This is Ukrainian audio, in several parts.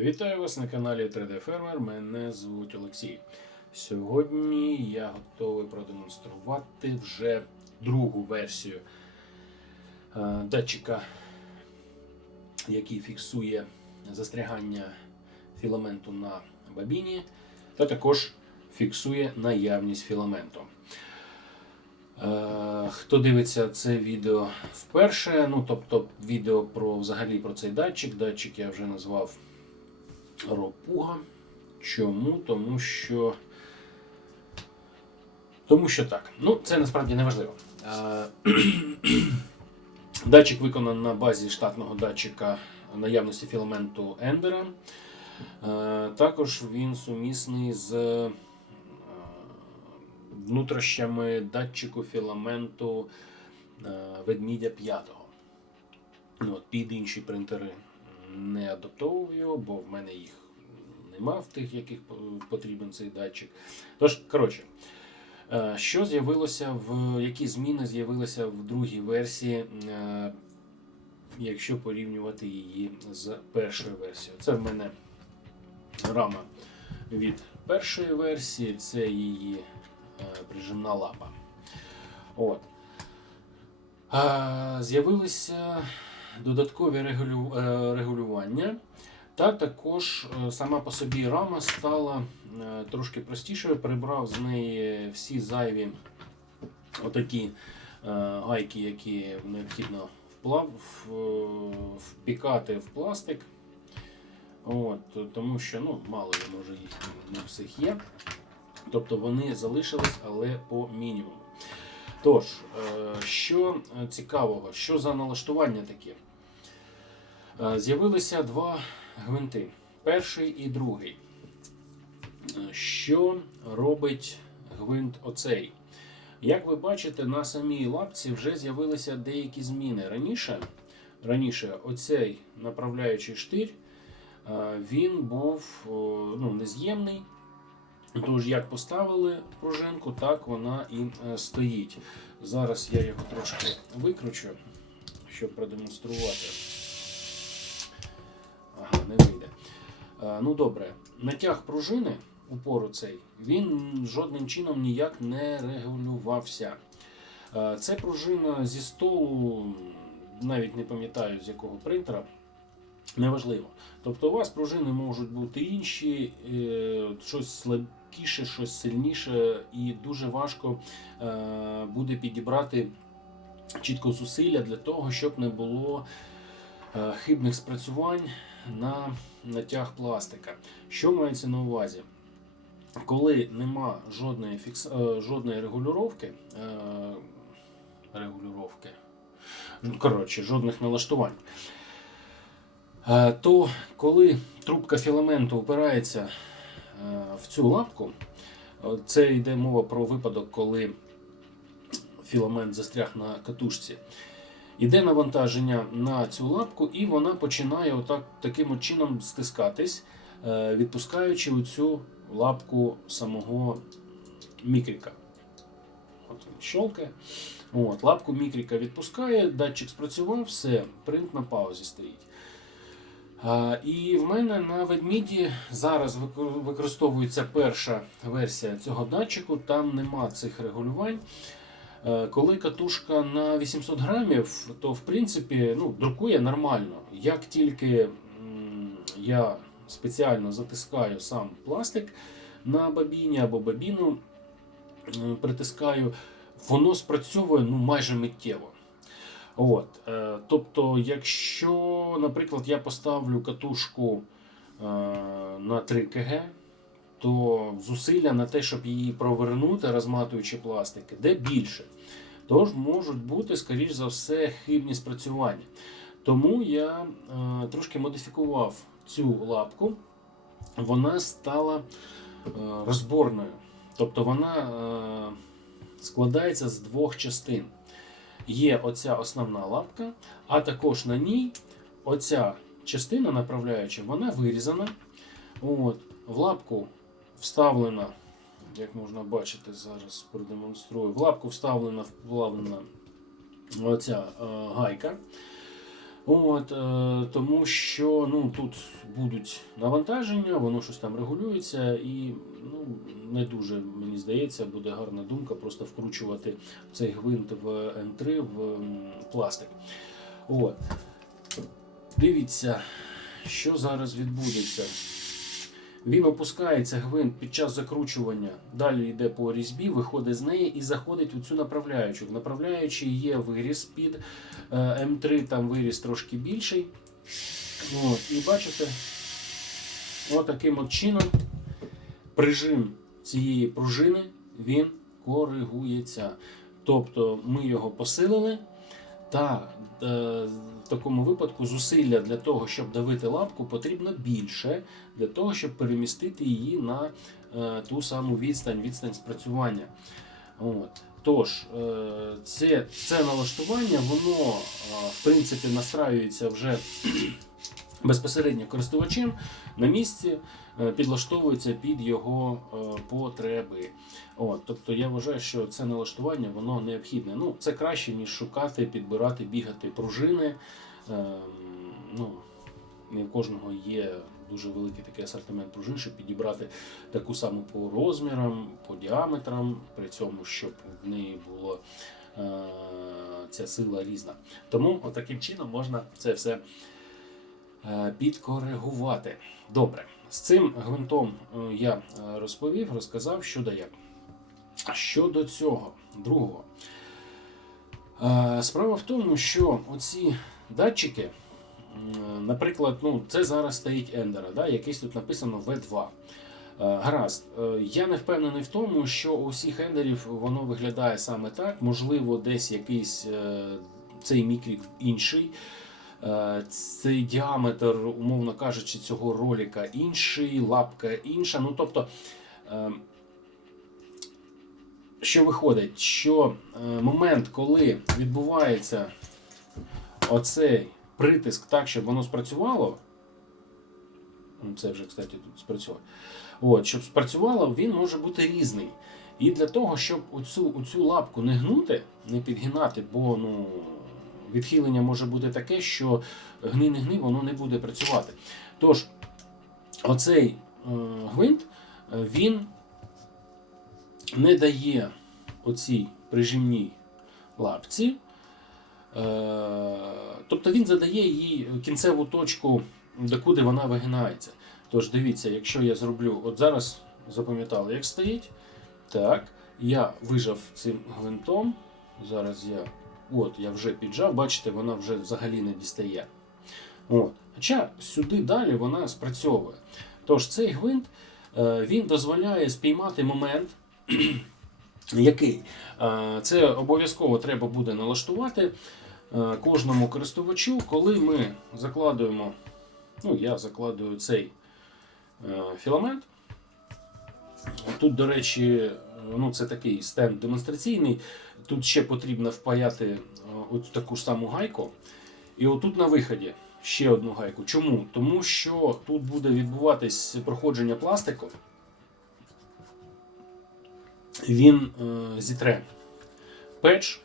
Вітаю вас на каналі 3D Фермер. Мене звуть Олексій. Сьогодні я готовий продемонструвати вже другу версію е, датчика, який фіксує застрягання філаменту на бабіні, та також фіксує наявність філаменту. Е, Хто дивиться це відео вперше, ну тобто відео про взагалі про цей датчик. Датчик я вже назвав Ропуга. Чому? Тому що. Тому що так. Ну, це насправді не важливо. Е, Датчик виконаний на базі штатного датчика наявності філаменту Ендера. Е, Також він сумісний з е, внутрішнями датчику філаменту ведмідя 5. Ну, от, під інші принтери не адаптовував його, бо в мене їх нема в тих, яких потрібен цей датчик. Тож, коротше, е, що з'явилося в які зміни з'явилися в другій версії, е, якщо порівнювати її з першою версією? Це в мене рама від першої версії, це її е, прижимна лапа. От. З'явилися додаткові регулю... е, регулювання, та також е, сама по собі рама стала е, трошки простішою, прибрав з неї всі зайві отакі гайки, які необхідно впікати в пластик. От, тому що ну, мало може їх не всіх є. Тобто вони залишились, але по мінімуму. Тож, е, що е, цікавого, що за налаштування таке? Е, З'явилися два гвинти: перший і другий. Що робить гвинт оцей? Як ви бачите, на самій лапці вже з'явилися деякі зміни. Раніше, раніше оцей направляючий штир він був ну, нез'ємний. Тож, як поставили пружинку, так вона і е, стоїть. Зараз я його трошки викручу, щоб продемонструвати. Ага, не вийде. Е, Ну добре, натяг пружини, упору цей, він жодним чином ніяк не регулювався. Е, Це пружина зі столу, навіть не пам'ятаю з якого принтера. Неважливо. Тобто у вас пружини можуть бути інші, щось слабкіше, щось сильніше, і дуже важко е, буде підібрати чітко зусилля для того, щоб не було е, хибних спрацювань на натяг пластика. Що мається на увазі? Коли нема жодної, фікс... е, жодної регулюровки, регулюровки, ну, коротше, жодних налаштувань. То коли трубка філаменту опирається в цю лапку, е, це йде мова про випадок, коли філамент застряг на катушці. Іде навантаження на цю лапку, і вона починає отак, таким чином стискатись, е, відпускаючи оцю лапку самого мікріка. От. От, лапку мікріка відпускає, датчик спрацював, все, принт на паузі стоїть. І в мене на ведміді зараз використовується перша версія цього датчику, там нема цих регулювань. Е, Коли катушка на 800 грамів, то в принципі ну, друкує нормально. Як тільки я спеціально затискаю сам пластик на бабіні або бабіну притискаю, воно спрацьовує ну, майже миттєво. От, е, тобто, якщо, наприклад, я поставлю катушку е, на 3 кг, то зусилля на те, щоб її провернути, розматуючи пластик, де більше. Тож можуть бути, скоріш за все, хибні спрацювання. Тому я е, трошки модифікував цю лапку, вона стала розборною. Тобто вона складається з двох частин. Є оця основна лапка, а також на ній оця частина направляюча, вона вирізана. От, в лапку вставлена, як можна бачити, зараз продемонструю. В лапку вставлена вплавлена оця е, гайка. От, е, тому що ну, тут будуть навантаження, воно щось там регулюється, і ну, не дуже, мені здається, буде гарна думка просто вкручувати цей гвинт в М3 в пластик. От. Дивіться, що зараз відбудеться. Він опускається гвинт під час закручування, далі йде по різьбі, виходить з неї і заходить у цю направляючу. В направляючій є виріз під е, М3, там виріз трошки більший. От, і бачите, отаким от чином прижим цієї пружини він коригується. Тобто ми його посилили, та е, такому випадку зусилля для того, щоб давити лапку, потрібно більше для того, щоб перемістити її на е, ту саму відстань, відстань спрацювання. От. Тож, е, це, це налаштування, воно е, в принципі настраюється вже безпосередньо користувачем на місці, е, підлаштовується під його е, потреби. От, тобто я вважаю, що це налаштування воно необхідне. Ну, це краще, ніж шукати, підбирати, бігати пружини. Ем, ну, не в кожного є дуже великий такий асортимент пружин, щоб підібрати таку саму по розмірам, по діаметрам, при цьому, щоб в неї була е, ця сила різна. Тому отаким чином можна це все підкоригувати. Добре, з цим гвинтом е, я е, розповів, розказав, що да як. Щодо цього другого. Е, Справа в тому, що оці датчики, наприклад, ну, це зараз стоїть Ендера, да, якийсь тут написано V2. Е, Гаразд, Е, я не впевнений в тому, що у всіх ендерів воно виглядає саме так. Можливо, десь якийсь е, цей мікрік інший. Е, Цей діаметр, умовно кажучи, цього ролика інший, лапка інша. Ну, тобто, е, що виходить, що е, момент, коли відбувається оцей притиск так, щоб воно спрацювало, ну, це вже, кстати, тут спрацювало. От, щоб спрацювало, він може бути різний. І для того, щоб оцю, оцю лапку не гнути, не підгинати, бо ну, відхилення може бути таке, що гни не гни, воно не буде працювати. Тож, оцей е, гвинт, е, він не дає оцій прижимній лапці. Е, тобто він задає їй кінцеву точку, докуди вона вигинається. Тож дивіться, якщо я зроблю, от зараз запам'ятали, як стоїть. Так, я вижав цим гвинтом. Зараз я. От, я вже піджав, бачите, вона вже взагалі не дістає. От. Хоча сюди далі вона спрацьовує. Тож цей гвинт е, він дозволяє спіймати момент, який Е, це обов'язково треба буде налаштувати е, кожному користувачу, коли ми закладуємо, ну я закладую цей філамент. Тут, до речі, ну це такий стенд демонстраційний. Тут ще потрібно впаяти е, от таку ж саму гайку. І отут на виході ще одну гайку. Чому? Тому що тут буде відбуватись проходження пластику. Він е, зітре печ.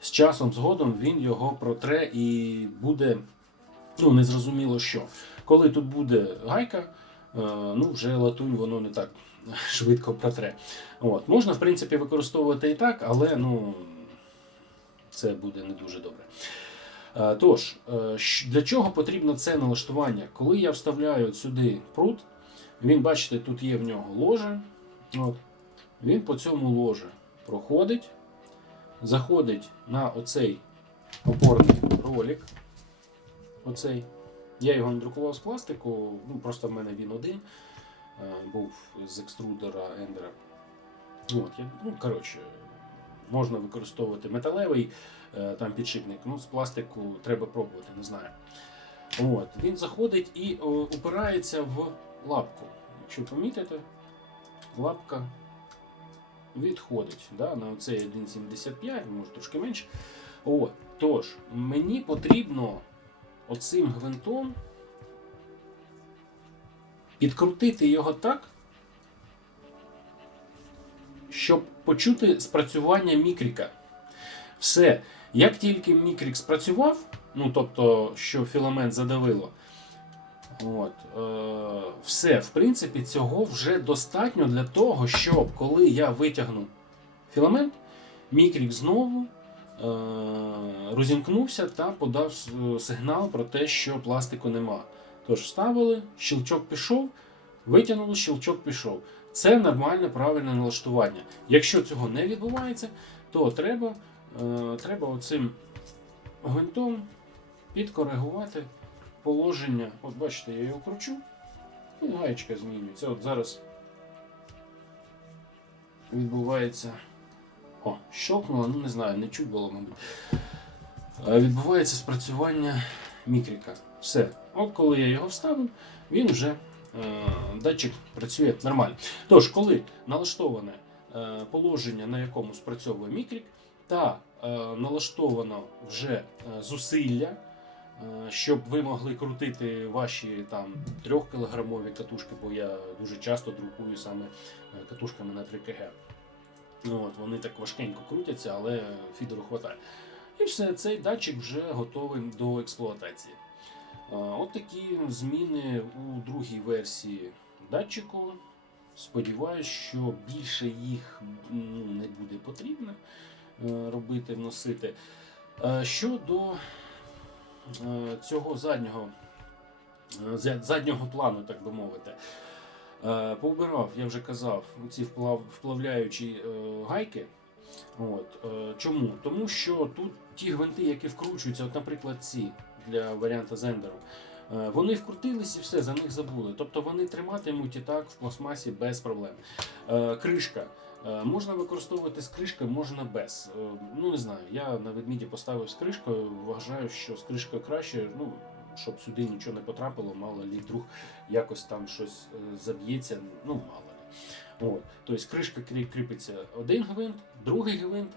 З часом згодом він його протре і буде ну, незрозуміло що. Коли тут буде гайка, ну вже латунь воно не так швидко протре. От. Можна, в принципі, використовувати і так, але ну, це буде не дуже добре. Е, Тож, е, для чого потрібно це налаштування? Коли я вставляю сюди прут, він, бачите, тут є в нього ложе. От. Він по цьому ложе проходить, заходить на оцей опорний ролик. Оцей. Я його не друкував з пластику, ну, просто в мене він один е, був з екструдера Ендера. От, я, ну, коротше, можна використовувати металевий е, там підшипник, ну, з пластику треба пробувати, не знаю. От, він заходить і о, упирається в лапку. Якщо помітите, лапка відходить да, на оцей 1,75, може трошки менше. От, тож, мені потрібно оцим гвинтом підкрутити його так, щоб почути спрацювання мікріка. Все, як тільки мікрік спрацював, Ну, тобто, що філамент задавило. От, е, все, в принципі, цього вже достатньо для того, щоб коли я витягну філамент, мікрік знову розімкнувся та подав сигнал про те, що пластику нема. Тож вставили, щелчок пішов, витягнули, щелчок пішов. Це нормальне правильне налаштування. Якщо цього не відбувається, то треба, е, треба оцим гвинтом підкоригувати положення. От бачите, я його кручу, і гаєчка змінюється. От зараз відбувається. О, щелкнуло, ну не знаю, не чуть було, мабуть. Е, Відбувається спрацювання мікріка. Все. От коли я його вставив, він вже е, датчик працює нормально. Тож, коли налаштоване е, положення, на якому спрацьовує мікрік, та е, налаштовано вже е, зусилля, е, щоб ви могли крутити ваші там 3-кілограмові катушки, бо я дуже часто друкую саме е, катушками на 3 кг. Ну, от, вони так важкенько крутяться, але фідеру хватає. І все, цей датчик вже готовий до експлуатації. От такі зміни у другій версії датчику. Сподіваюсь, що більше їх ну, не буде потрібно е, робити, вносити. Щодо е, цього заднього, е, заднього плану, так би мовити, поубирав, я вже казав, ці вплав, вплавляючі е, гайки. От, е, чому? Тому що тут ті гвинти, які вкручуються, от, наприклад, ці для варіанта Зендеру, е, вони вкрутились і все, за них забули. Тобто вони триматимуть і так в пластмасі без проблем. Е, Кришка. Е, Можна використовувати з кришкою, можна без. Е, Ну не знаю. Я на ведміді поставив з кришкою. Вважаю, що з кришкою краще, ну щоб сюди нічого не потрапило, мало лі вдруг якось там щось е, заб'ється, ну мало лі. От. Тобто кришка кріпиться один гвинт, другий гвинт,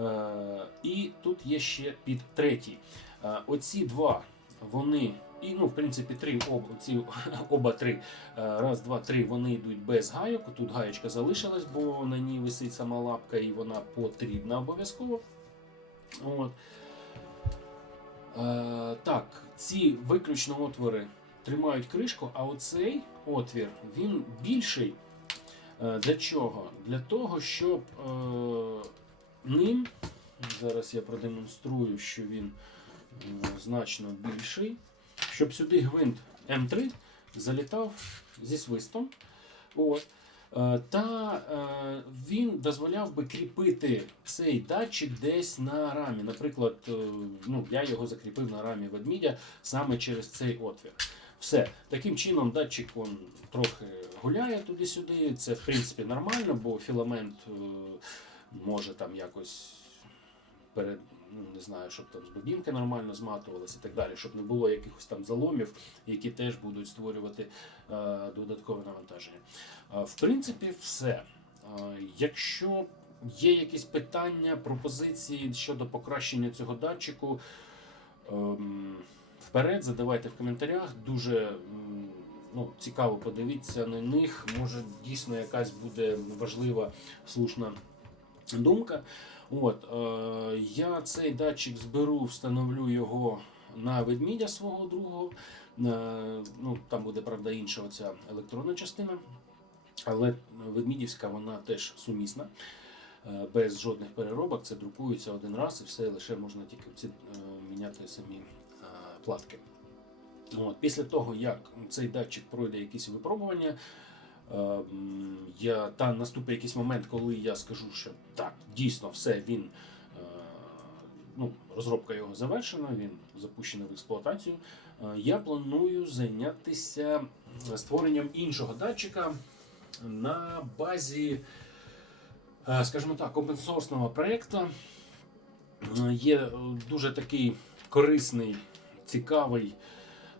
е, і тут є ще під третій. Е, оці два, вони, і ну, в принципі, три оба, ці, оба три, раз, два, три, вони йдуть без гайок. Тут гаєчка залишилась, бо на ній висить сама лапка, і вона потрібна обов'язково. От. Е, так, ці виключно отвори тримають кришку, а оцей отвір він більший. Е, Для чого? Для того, щоб е, ним, зараз я продемонструю, що він е, значно більший, щоб сюди гвинт М3 залітав зі свистом. От. Е, Та е, він дозволяв би кріпити цей датчик десь на рамі. Наприклад, е, ну, я його закріпив на рамі ведмідя саме через цей отвір. Все. Таким чином датчик он трохи гуляє туди-сюди. Це в принципі нормально, бо філамент може там якось перед. Ну, не знаю, щоб там з бобінки нормально зматувалися і так далі, щоб не було якихось там заломів, які теж будуть створювати е, додаткове навантаження. Е, в принципі, все. Е, якщо є якісь питання, пропозиції щодо покращення цього датчику, ем, вперед задавайте в коментарях. Дуже ну, цікаво подивіться на них. Може, дійсно якась буде важлива, слушна думка. От, е, я цей датчик зберу, встановлю його на ведмідя свого другого. Е, ну, там буде, правда, інша оця електронна частина. Але ведмідівська вона теж сумісна, е, без жодних переробок. Це друкується один раз і все лише можна тільки ці, е, міняти самі е, платки. От, після того, як цей датчик пройде якісь випробування, я, та наступить якийсь момент, коли я скажу, що так, дійсно все, він. е, Ну, розробка його завершена, він запущений в експлуатацію. Е, Я планую зайнятися створенням іншого датчика на базі, е, скажімо так, опенсорсного проєкту. Е, Є е, дуже такий корисний, цікавий,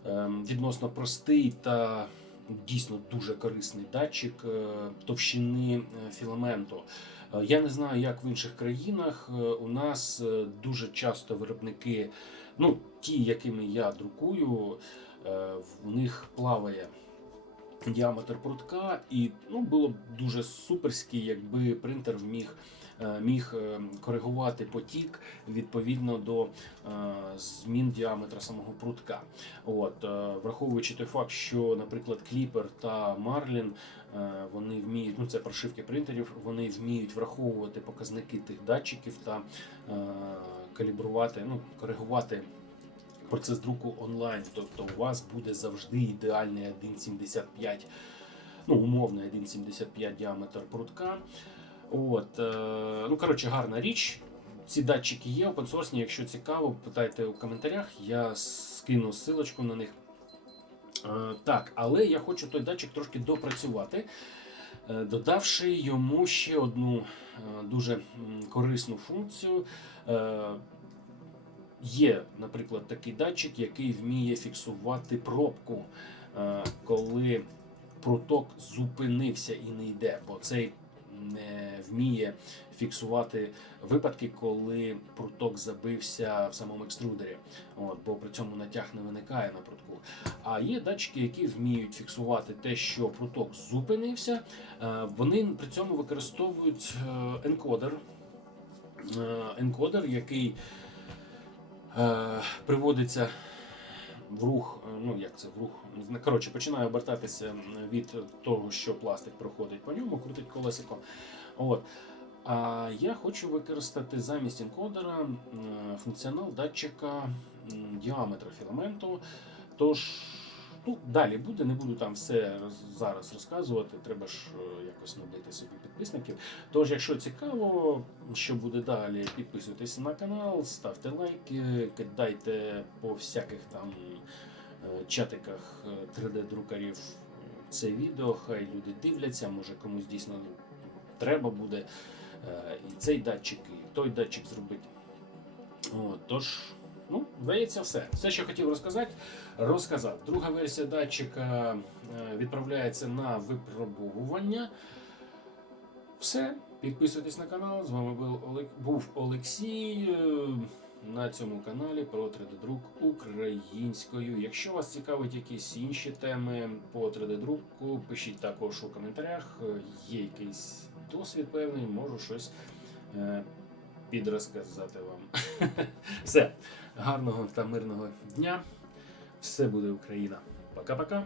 е, відносно простий та дійсно дуже корисний датчик е, товщини е, філаменту. Е, Я не знаю, як в інших країнах. У нас дуже часто виробники, ну ті, якими я друкую, в них плаває діаметр прутка, і ну, було б дуже суперськи, якби принтер вміг міг е, коригувати потік відповідно до е, змін діаметра самого прутка. От, е, враховуючи той факт, що, наприклад, Кліпер та Марлін е, вони вміють, ну це прошивки принтерів, вони вміють враховувати показники тих датчиків та е, калібрувати, ну, коригувати процес друку онлайн. Тобто у вас буде завжди ідеальний 1,75, ну, умовний 1,75 діаметр прутка. От, е, ну, коротше, гарна річ. Ці датчики є опенсорсні, якщо цікаво, питайте у коментарях, я скину ссылочку на них. Е, так, але я хочу той датчик трошки допрацювати, е, додавши йому ще одну дуже корисну функцію. Є, наприклад, такий датчик, який вміє фіксувати пробку, коли проток зупинився і не йде, бо цей не вміє фіксувати випадки, коли пруток забився в самому екструдері, от, бо при цьому натяг не виникає на прутку. А є датчики, які вміють фіксувати те, що пруток зупинився. Е, Вони при цьому використовують е, енкодер. Е, Енкодер, який приводиться в рух, е, ну як це в рух, коротше, починає обертатися від того, що пластик проходить по ньому, крутить колесико. От. А я хочу використати замість енкодера функціонал датчика діаметра філаменту. Тож, ну, далі буде, не буду там все зараз розказувати, треба ж е, якось набити собі підписників. Тож, якщо цікаво, що буде далі, підписуйтесь на канал, ставте лайки, кидайте по всяких там е, чатиках 3D-друкарів це відео, хай люди дивляться, може комусь дійсно треба буде е, і цей датчик, і той датчик зробити. Тож, ну, здається, все. Все, що хотів розказати, розказав. Друга версія датчика е, відправляється на випробовування. Все, підписуйтесь на канал. З вами був, Олег, був Олексій е, на цьому каналі про 3D-друк українською. Якщо вас цікавить якісь інші теми по 3D-друку, пишіть також у коментарях. Е, Є якийсь досвід певний, можу щось підрозказати вам. Все, гарного та мирного дня. Все буде Україна. Пока-пока.